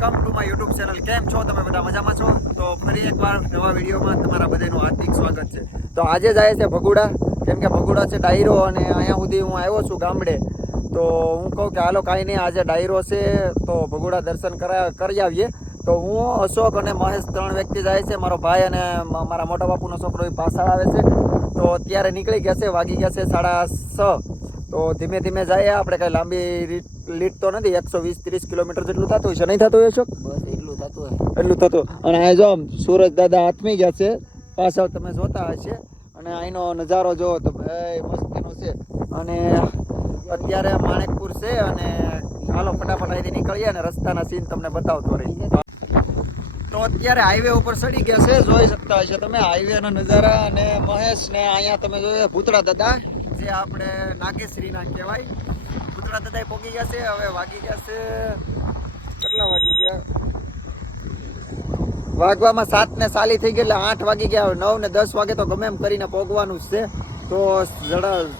Welcome to my YouTube channel. કેમ છો તમે બધા? મજામાં છો? તો ફરી એકવાર નવા વિડીયોમાં તમારા બધાનું હાર્દિક સ્વાગત છે. તો આજે જાય છે ભગુડા, કેમ કે ભગુડા છે ડાયરો, અને અહીંયા સુધી હું આવ્યો છું ગામડે. તો હું કહું કે હાલો કાંઈ નહીં, આજે ડાયરો છે તો ભગુડા દર્શન કરી આવીએ. તો હું, અશોક અને મહેશ 3 વ્યક્તિ જાય છે. મારો ભાઈ અને મારા મોટા બાપુનો છોકરો એ પાછળ આવે છે. તો અત્યારે નીકળી ગયા છે, વાગી ગયા છે 6:30. તો ધીમે ધીમે જાય. આપણે કઈ લાંબી લીટ તો નથી, 120-30 કિલોમીટર જેટલું થતું હશે. નહીં થતું હોય અશોક? બસ એટલું થતું અને આ જો સુરજ દાદા હાથમી ગયા છે, પાછળ તમે જોતા હશે. અને અહીંનો નજારો જો તો ભાઈ મસ્તીનો છે. અને અત્યારે માણેકપુર છે, અને હાલો ફટાફટ અહીંથી નીકળીએ અને રસ્તાના સીન તમને બતાવતો રહી. તો અત્યારે હાઈવે ઉપર ચડી ગયા છે, જોઈ શકતા હશો તમે હાઈવેના નજારા. અને મહેશ ને અહીંયા તમે જોયો ભૂતળા દાદા, જે આપણે નાગેશ્રીના કહેવાય. ભૂતળા દાદા પહોંચી ગયા છે. હવે વાગી ગયા છે, કેટલા વાગી ગયા? વાગવામાં 7:40 થઈ ગઈ, એટલે 8 વાગી ગયા. 9 ને 10 વાગે તો ગમે એમ કરીને પહોંચવાનું જ છે. તો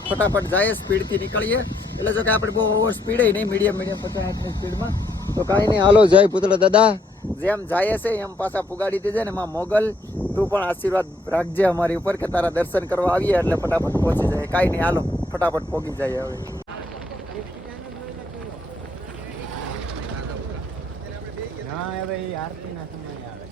ફટાફટ જાય, સ્પીડથી નીકળીએ. એટલે જો કે આપણે બહુ ઓવર સ્પીડ નહીં, મીડિયમ 50ની સ્પીડમાં. તો કાંઈ નહીં, હાલો જાય ભૂતળા દાદા. જેમ જાય છે એમ પાછા પુગાડી દેજે ને. એમાં મોગલ, તું પણ આશીર્વાદ રાખજે અમારી ઉપર કે તારા દર્શન કરવા આવીએ એટલે ફટાફટ પહોંચી જાય. કાંઈ નહીં, હાલો ફટાફટ પહોંચી જાય. હવે આરતીના સમય આવે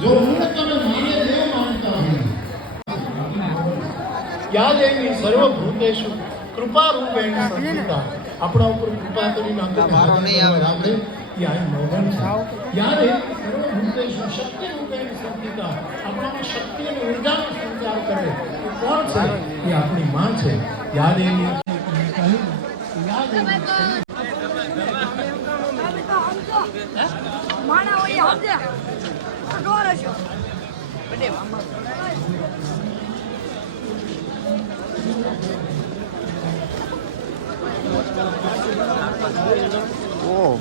જો હું તમે માને દેવ માનતા યાદ એવી સર્વભૂતેષુ કૃપા રૂપેણ સંસ્થિતા. આપણા ઉપર કૃપા કરીને આપણે એ આ મોગન છે. યાદ એવી સર્વભૂતેષુ શક્તિ રૂપેણ સંસ્થિતા. આપણામાં શક્તિ અને ઉર્જાનો સંચાર કરે એ કોણ છે? એ આપણી માં છે. યાદ એવી માણા હોય સમજે ડોર હશો બડે ઓહ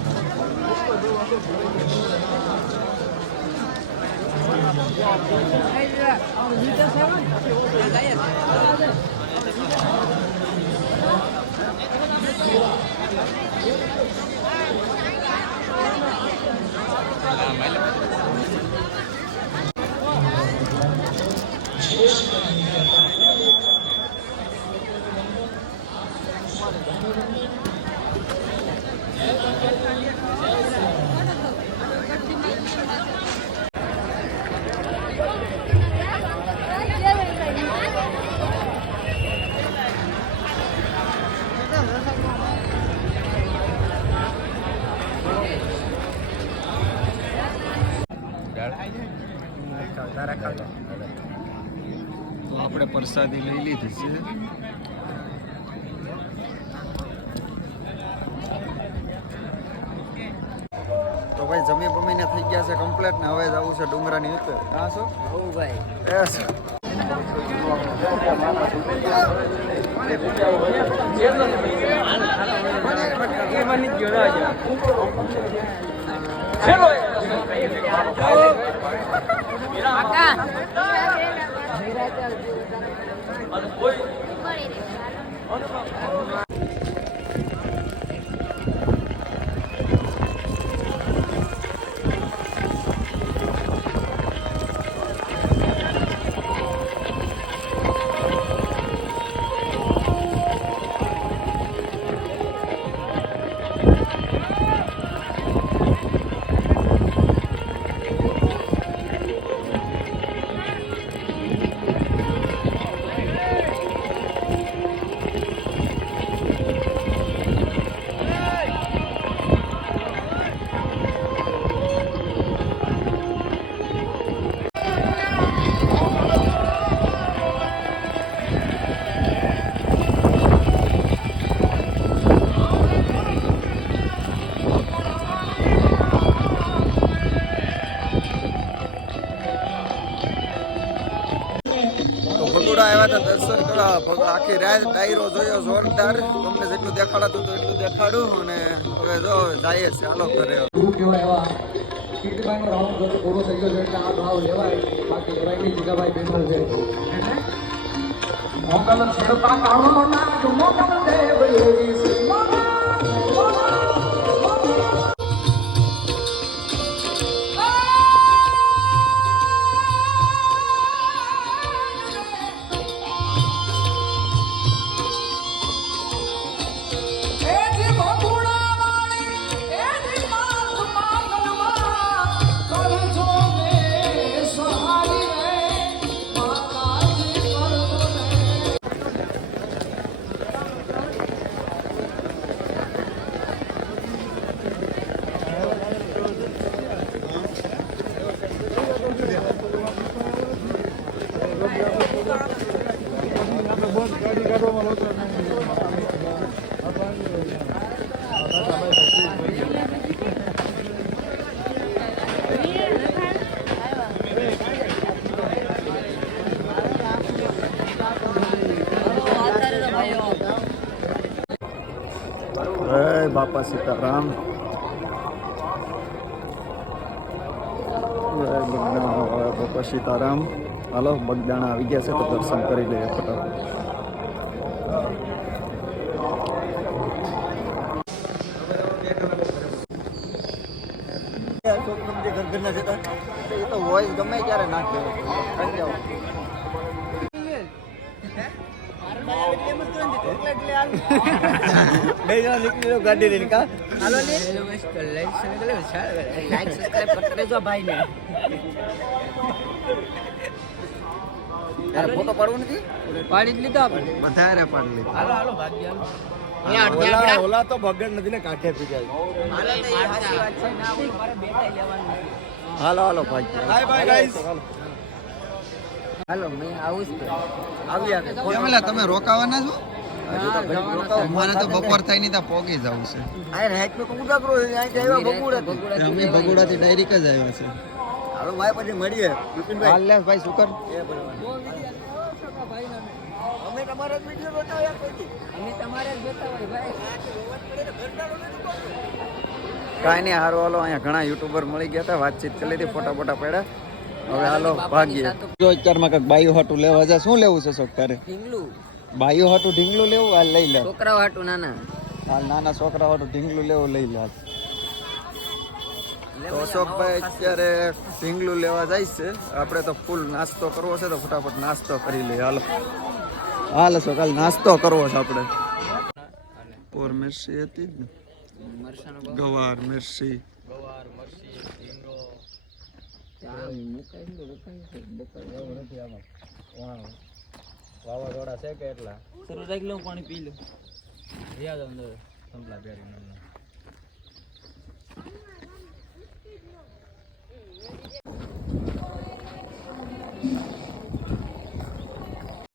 તો આપણે પ્રસાદી લઈ લીધી છે. તો ભાઈ જમી બમીને થઈ ગયા છે કમ્પ્લીટ ને હવે જવું છે ડુંગરાની ઉપર. કાં છો ભાઈ? આખી રાત ડાયરો જોયો જોરદાર. તમને જેટલું દેખાડાતું હતું એટલું દેખાડું અને હવે જો જાય છે હાલો ઘરે. કીર્તિભાઈનો રાઉન્ડ જો પૂરો થઈ ગયો છે એટલે આ ભાવ લેવાય બાકી લેવાય નહીં. જીગાભાઈ બેનર છે મોગલ છેડતા કાળો નાક મોગલ દેવ એવી જય બાપા સીતારામ. જય બગદાણા બાપા સીતારામ. હાલો બગદાણા આવી ગયા છે તો દર્શન કરી લઈએ ફટાફટ. એ તો વોઇસ ગમે ત્યારે નાખે. ગાડી લઈને કા હાલો ફોટો પાડવું નથી. પાડી જ લીધો આપણે. વધારે પાડી લીધો. હાલો હાલો ભાગ્ય ઓલા તો બગડ નથી ને કાંઠે પી જાય. હાલો હાલો ભાઈ. Bye bye guys. હાલો મેં આવું જ આવ્યા. તમે રોકાવાના છો? અમારે તો બપોર થાય નહીં ત્યાં પોગી જવું છે. અમે ભગોડાથી ડાયરેક્ટ જ આવ્યા છે. હાલો ભાઈ પછી મળીએ. ભાઈ શુકર અમે તમારા જ વિડિયો બતાવ્યા કોઈ અમે તમારે જ બતાવ્યા ભાઈ. કાંઈ નહીં હારો હાલો. અહીંયા ઘણા યુટ્યુબર મળી ગયા હતા. વાતચીત કરી હતી. ફોટા ફોટા પડ્યા. હવે હાલો ભાગીએ. જો અત્યારમાં કંઈક બાયું હાટું લેવા જા. શું લેવું છે શોખ તારે? ઢીંગલું બાયું હાટું ઢીંગલું લેવું? હાલ લઈ લે. છોકરાઓ હાટું નાના. હાલ નાના છોકરા હાટું ઢીંગલું લેવું લઈ લે. તો અશોકભાઈ અત્યારે ઢીંગલું લેવા જાય છે. આપણે તો ફૂલ નાસ્તો કરવો છે તો ફટાફટ નાસ્તો કરી લઈએ. હાલો હાલ અશોક હાલ નાસ્તો કરવો છે આપણે. ઓર મિર્ચી હતી જ ને. ગવાર મિર્ચી વાવાઝોડા છે કે એટલા સરસ રાખ લઉં પાણી પી લઉં. યાદ અંદર સંપલા પહેરી